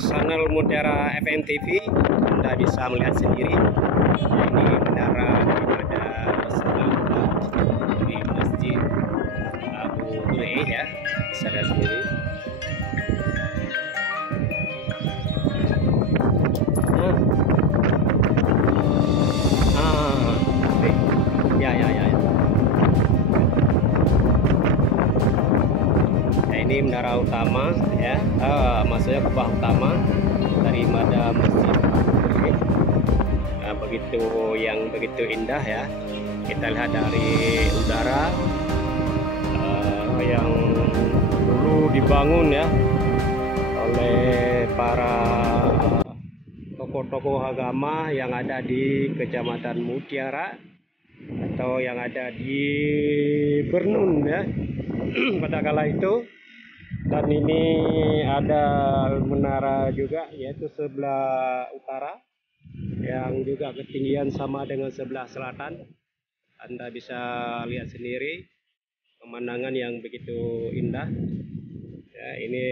channel Mutiara FM TV. Anda bisa melihat sendiri. Ini menara daripada di Masjid Abu Hurairah ya, bisa lihat sendiri. Ini menara utama ya, maksudnya kubah utama daripada masjid ini. Begitu indah ya. Kita lihat dari udara yang dulu dibangun ya oleh para tokoh-tokoh agama yang ada di Kecamatan Mutiara atau yang ada di Bernun ya pada kala itu. Dan ini ada menara juga, yaitu sebelah utara yang juga ketinggian sama dengan sebelah selatan. Anda bisa lihat sendiri pemandangan yang begitu indah ya. Ini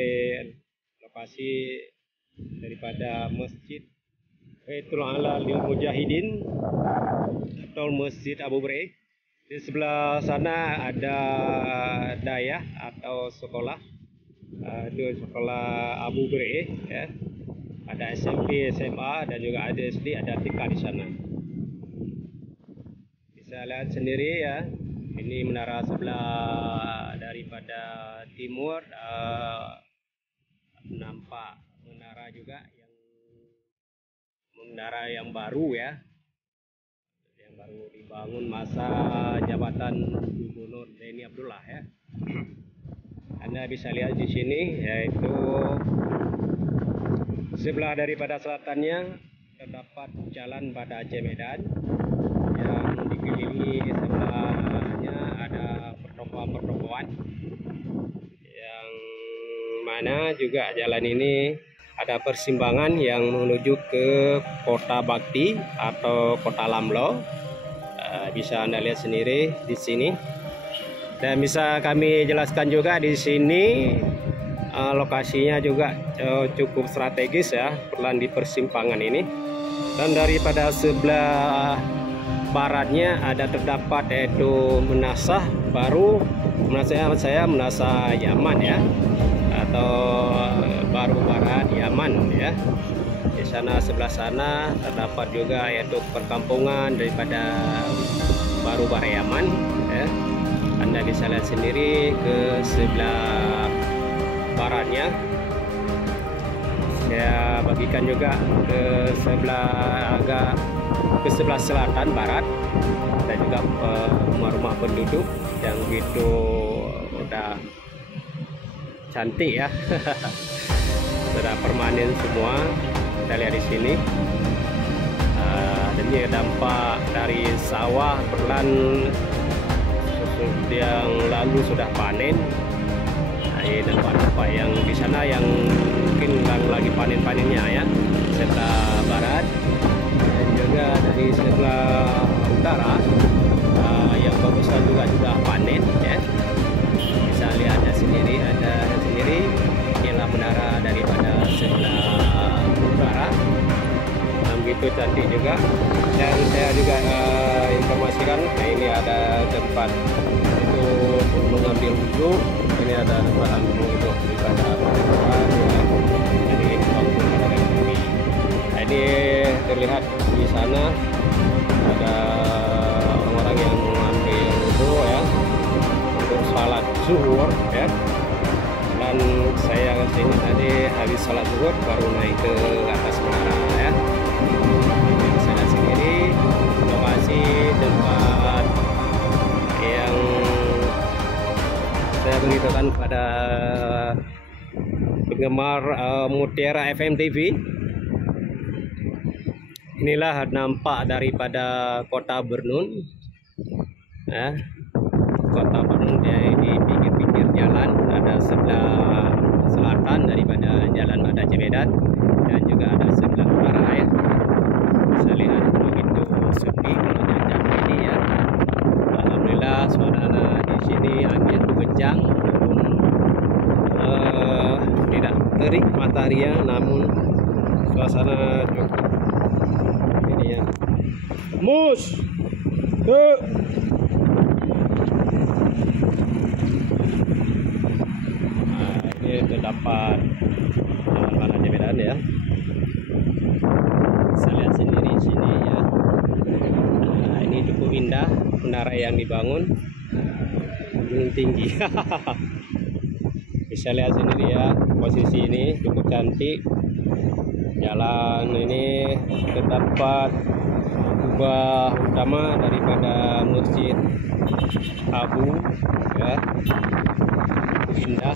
lokasi daripada Masjid Baitul A'la lil Mujahidin atau Masjid Abu Hurairah. Di sebelah sana ada dayah atau sekolah, itu sekolah Abu Hurairah ya. Ada SMP, SMA dan juga ada SD, ada TK di sana. Bisa lihat sendiri ya. Ini menara sebelah daripada timur, nampak menara juga menara yang baru ya, yang baru dibangun masa jabatan Gubernur Denny Abdullah ya. Anda bisa lihat di sini, yaitu sebelah daripada selatannya terdapat jalan pada Aceh Medan yang dikelilingi sebelahnya ada pertokoan-pertokoan yang mana juga jalan ini ada persimpangan yang menuju ke Kota Bakti atau Kota Lamlo. Bisa Anda lihat sendiri di sini. Dan bisa kami jelaskan juga di sini lokasinya juga cukup strategis ya, berlan di persimpangan ini. Dan daripada sebelah baratnya ada terdapat yaitu Menasah baru, Menasah Yaman ya, atau baru barat Yaman ya. Di sana sebelah sana terdapat juga yaitu perkampungan daripada baru barat Yaman ya. Anda bisa lihat sendiri ke sebelah baratnya. Saya bagikan juga ke sebelah selatan barat. Ada juga rumah-rumah penduduk yang begitu udah cantik ya. Sudah permanen semua. Kita lihat di sini. Dan ini dampak dari sawah berlan yang lalu sudah panen. Ini dampak yang di sana yang mungkin lagi panen-panennya ya, sebelah barat. Dan juga dari sebelah utara yang bagusan juga sudah panen ya. Bisa lihat sendiri, inilah menara daripada sebelah utara. Begitu cantik juga. Dan saya juga informasikan, ini ada tempat itu mengambil wudhu. Ini ada tempat ambil wudhu daripada perempuan ya. Jadi ini terlihat di sana ada orang-orang yang mengambil wudhu ya untuk salat zuhur ya. Dan saya kesini tadi habis salat zuhur baru naik ke atas menara ya. Bisa lihat sendiri lokasi tempat yang saya beritahukan pada penggemar Mutiara FM TV. Inilah nampak daripada Kota Bernun ya. Kota Bernun ya, di pinggir-pinggir jalan, ada sebelah selatan daripada jalan pada Aceh Medan dan juga ada sebelah utara ya. Saya lihat begitu sepi menanjak ini ya. Alhamdulillah suasana di sini angin kencang, tidak terik mataharinya, namun suasana cukup ini ya. Mus, nah, ini terdapat Jalan Aje Medan ya. Bisa lihat sendiri sini ya. Nah, ini cukup indah menara yang dibangun, gunung tinggi. Bisa lihat sendiri ya, posisi ini cukup cantik. Jalan ini terdapat kubah utama daripada Masjid Abu ya, cukup indah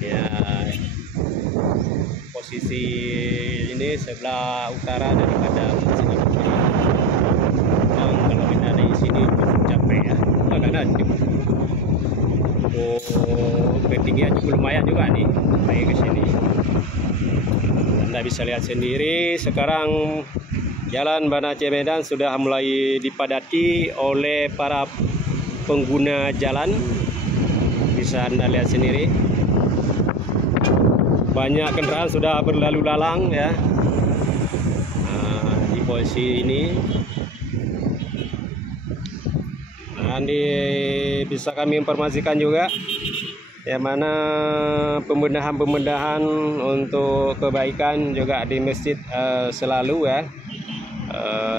ya. Posisi ini sebelah utara daripada Masjid Abu. Dan kalau kita ada di sini cukup capek ya, karena ketinggian cukup lumayan juga nih naik ke sini. Anda bisa lihat sendiri sekarang Jalan Banda Aceh Medan sudah mulai dipadati oleh para pengguna jalan. Bisa Anda lihat sendiri, banyak kendaraan sudah berlalu lalang ya. Nah, di posisi ini bisa kami informasikan juga yang mana pembenahan untuk kebaikan juga di masjid selalu ya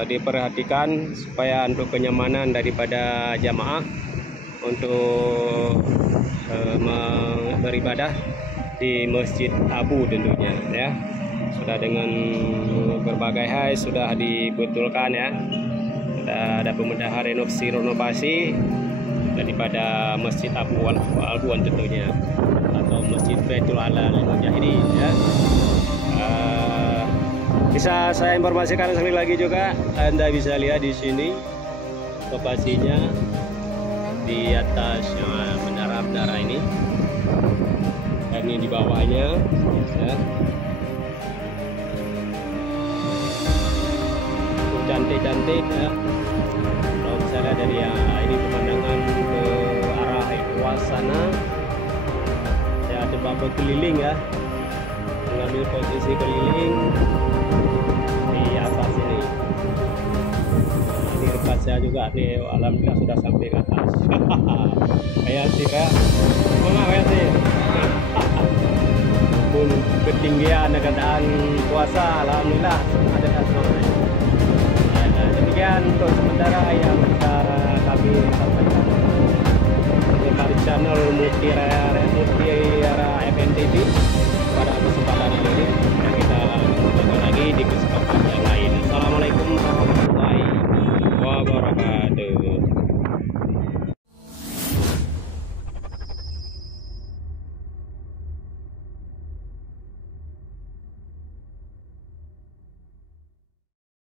diperhatikan supaya untuk kenyamanan daripada jamaah untuk beribadah di Masjid Abu tentunya ya. Sudah dengan berbagai hal sudah dibetulkan ya. Ada pembenahan renovasi daripada Masjid Abu Al-Buan tentunya, atau Masjid Baitul Alal Mujahidin ya. Bisa saya informasikan sekali lagi juga, Anda bisa lihat di sini lokasinya di atas menara ini, dan ini di bawahnya ya. Cantik-cantik ya. Kalau bisa lihat dari ini pemandangan ke arah luas sana ya, ada beberapa keliling ya, mengambil posisi keliling di atas ini. Di dekat saya juga nih, alhamdulillah sudah sampai ke atas. Kayak sih ya, kayak sih. Pun ketinggian keadaan puasa, alhamdulillah ada kasih. Demikian untuk sementara yang bisa kami sampaikan dari channel Mutiara FNTV pada kesempatan